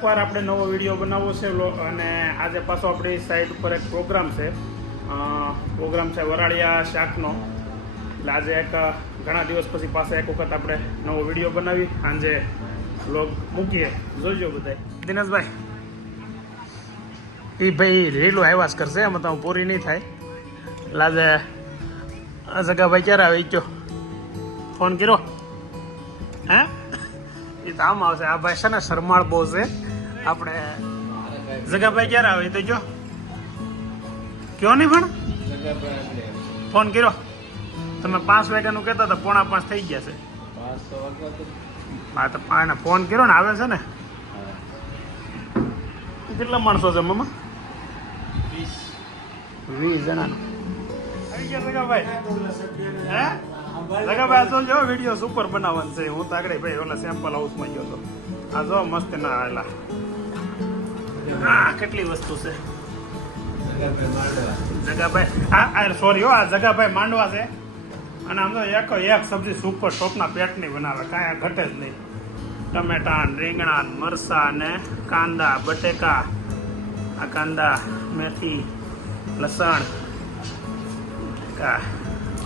એકવાર આપણે નવો વિડીયો બનાવવો છે અને આજે પાછો આપણી સાઇટ ઉપર એક પ્રોગ્રામ છે વરાળિયા શાકનો. એટલે આજે એક ઘણા દિવસ પછી પાછા એક વખત આપણે નવો વિડીયો બનાવી સાંજે વ્લોગ મૂકીએ, જોજો બધા. દિનેશભાઈ એ ભાઈ રીલું આવ્યા કરશે, એમાં તો પૂરી નહીં થાય. એટલે આજે જગાભાઈ ક્યારે આવે ઈચ્છો ફોન કર્યો? હે એ તો આમ આવશે. આ ભાઈ છે ને શરમાળ બહુ છે. આપણે જગાભાઈ ક્યારે આવે એ તો જો કયો નહીં પણ ફોન કર્યો તમે 5 વાગ્યાનું કહેતા હતા, 4:45 થઈ ગયા છે. હા તો એને ફોન કર્યો ને આવે છે ને. કેટલા માણસો છે મમ્મા? 20 જણાનું આવી ગયા જગાભાઈ. હે જગાભાઈ આ તો જો વિડીયો સુપર બનાવવાનું છે. હું તો આગળ ભાઈ ઓલા સેમ્પલ હાઉસમાં ગયો હતો. આ જો મસ્ત ના આવેલા. હા કેટલી વસ્તુ છે જગાભાઈ. હા સોરી હો, આ જગાભાઈ માંડવા છે. અને આમ તો એક સબ્જી સુપર ટોપના પેટની બનાવે, કાંઈ ઘટે જ નહીં. ટમેટા, રીંગણા, મરસા ને કાંદા, બટેકા, આ કાંદા, મેથી, લસણ.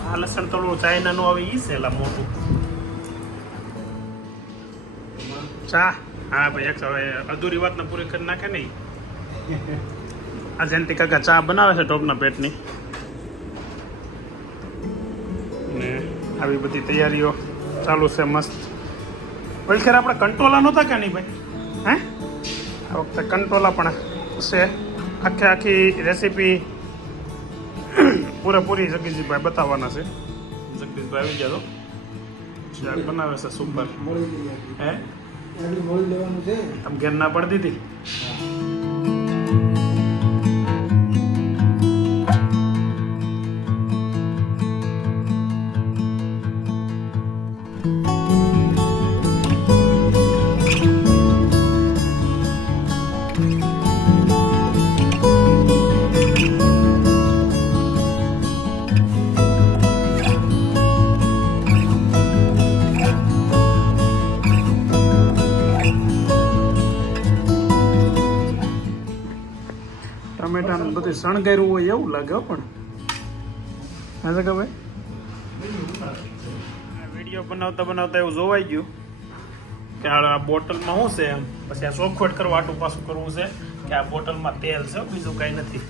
આ લસણ થોડું ચાઇનાનું આવે ઈ છે એલા મોટું. ચા હા ભાઈ એક હવે અધૂરી વાતને પૂરી કરી નાખે નહીં. આ જયંતિ કાકા ચા બનાવે છે ટોપના પેટની. ને આવી બધી તૈયારીઓ ચાલુ છે મસ્ત. પછી ખેર આપણે કંટોલા નહોતા કે નહીં ભાઈ? હે આ વખતે કંટોલા પણ છે. આખી રેસીપી પૂરેપૂરી જગદીશભાઈ બતાવવાના છે. જગદીશભાઈ આવી ગયા તો શાક બનાવે છે સુપર. હે તમે ઘેર ના પડતી હતી? ટમેટાનું બધું શણગાર્યું હોય એવું લાગે પણ. હા જગાભાઈ વિડીયો બનાવતા એવું જોવાઈ ગયું કે આ બોટલમાં શું છે એમ. પછી આ ચોખવટ કરવા આટું પાછું કરવું છે કે આ બોટલમાં તેલ છે, બીજું કાંઈ નથી.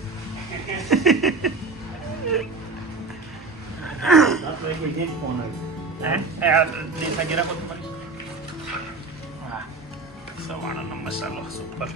સવાણાનો મસાલો સુપર.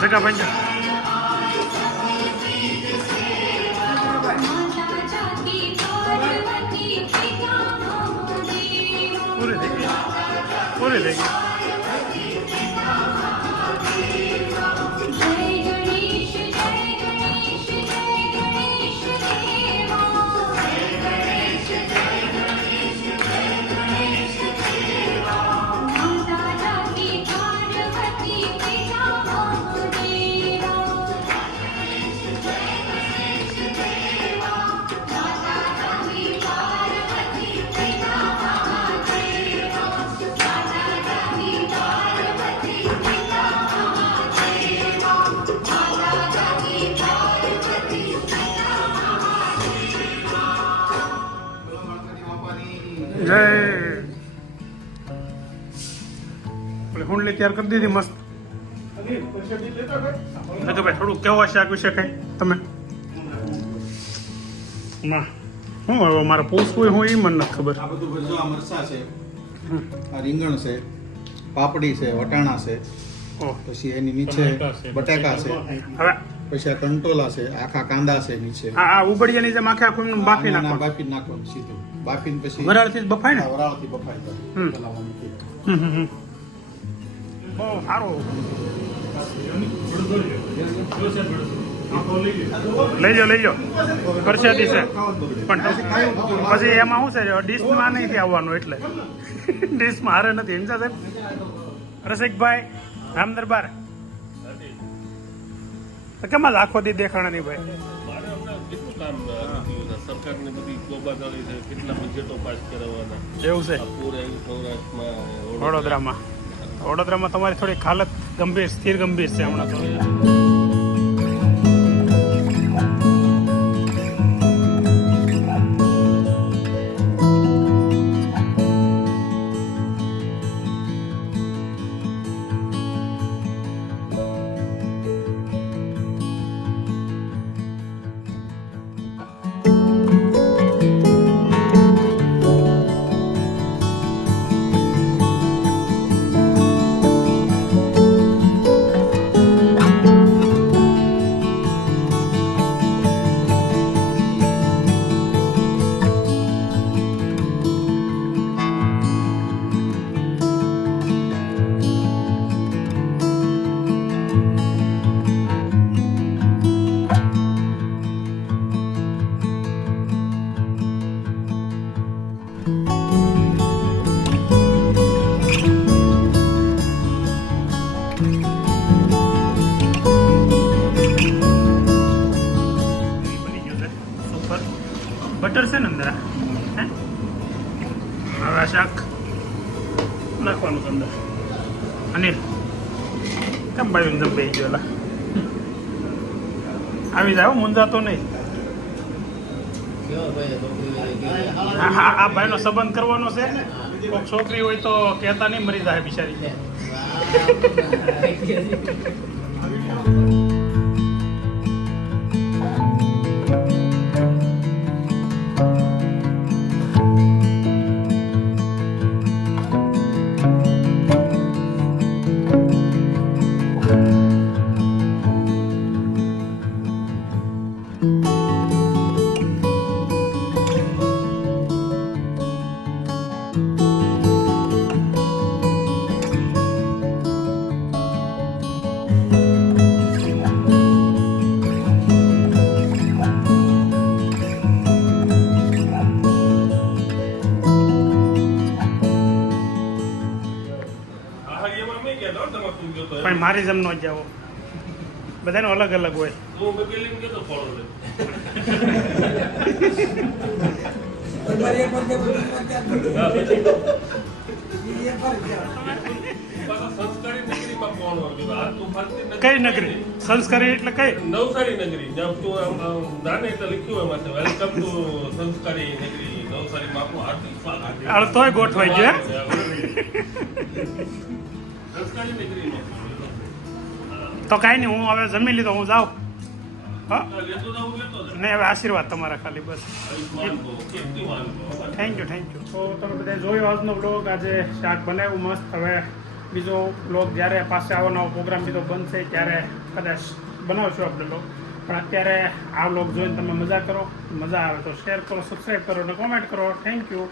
જગાભાઈ પૂરી થઈ ગઈ. જય હુંડલી તૈયાર કરી દીધી મસ્ત. ભાઈ થોડું કેવા શાક વિશે કઈ તમે? ના શું હવે મારે પૂછવું હું એ મને નથી ખબર. આ બધું મરચા છે, આ રીંગણ છે, પાપડી છે, વટાણા છે, ઓહ પછી એની નીચે બટાકા છે, હવે પછી આ કંટોલા છે, આખા કાંદા છે નીચે. આ ઉબડિયાની જેમ આખે આખું બાફી ના, નાખો. બાફી નાખવાનું સીધું. બાફીને પછી વરાળથી જ બફાય ને? હા, વરાળથી બફાય તો હમ. ચલાવવાનું નથી. બહુ સારું. લઈ લો પ્રસાદી છે પણ પછી એમાં શું છે ડીશમાં નહીં આવવાનું એટલે ડીશમાં હારે નથી સમજા સાહેબ. રસિકભાઈ રામદરબાર કેમ જ આખો દી દેખાણા નહીં ભાઈ? સરકારને બધી ગોબાદાળી છે, કેટલા બજેટો પાસ કરાવવાના. એવું છે સૌરાષ્ટ્રમાં વડોદરામાં તમારી થોડી હાલત સ્થિર ગંભીર છે હમણાં તો. બટર છે ને અંદર હે હવે આ શાક નાખવાનું છે અંદર. અનિલ કેમ ભાઈ જમ બે ગયો આવી જાય મૂંઝાતો નહીં. આ ભાઈનો સંબંધ કરવાનો છે. કોઈક છોકરી હોય તો કહેતા નહીં મરી જાય બિચારી. પણ મારી જેમ ન જાઓ, બધાનો અલગ અલગ હોય. કઈ નગરી સંસ્કારી એટલે કઈ? નવસારી નગરી. નાને એટલે લખ્યું એમાં વેલકમ ટુ સંસ્કારી નગરી નવસારીમાં આપણું હાર્દિક સ્વાગત. અડધોય ગોઠવાઈ ગયો. સંસ્કારી નગરી તો કાંઈ નહીં, હું હવે જમી લીધો, હું જાઉં. હા લેતો જાઉં લેતો જ. નહીં હવે આશીર્વાદ તમારા ખાલી બસ. Thank you. તો તમે બધા જોયો આજનો બ્લોગ. આજે શાક બનાવ્યું મસ્ત. હવે બીજો બ્લોગ જ્યારે પાસે આવવાનો પ્રોગ્રામ બીજો બનશે ત્યારે કદાચ બનાવશું આપણે બ્લોગ. પણ અત્યારે આ બ્લોગ જોઈને તમે મજા કરો. મજા આવે તો શેર કરો, સબસ્ક્રાઈબ કરો અને કોમેન્ટ કરો. Thank you.